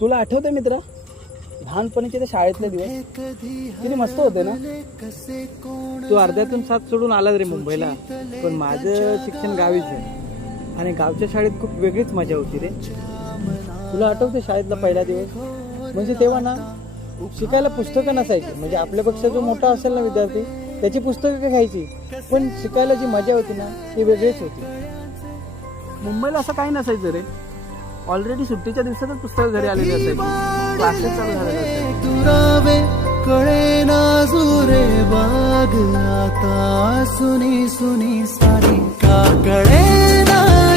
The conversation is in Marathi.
तुला आठवते मित्र, लहानपणीचे ते शाळेतले दिवस किती मस्त होते ना. तू अर्ध्यातून साथ सोडून आलास रे मुंबईला, पण माझं शिक्षण गावीच आहे आणि गावच्या शाळेत खूप वेगळीच मजा होती रे. तुला आठवते शाळेतला पहिला दिवस? म्हणजे तेव्हा ना शिकायला पुस्तकं नसायची. म्हणजे आपल्यापेक्षा जो मोठा असेल ना विद्यार्थी, त्याची पुस्तकं घ्यायची, पण शिकायला जी मजा होती ना ती वेगळीच होती. मुंबईला असं काही नसायचं रे. ऑलरेडी सुट्टीच्या दिवसातच पुस्तकं घरी आलेली असायची, क्लासेस चालू झालेले असायचे. दुरावे कळे ना जुरे बाग आता सुनी सुनी सारी का कळे ना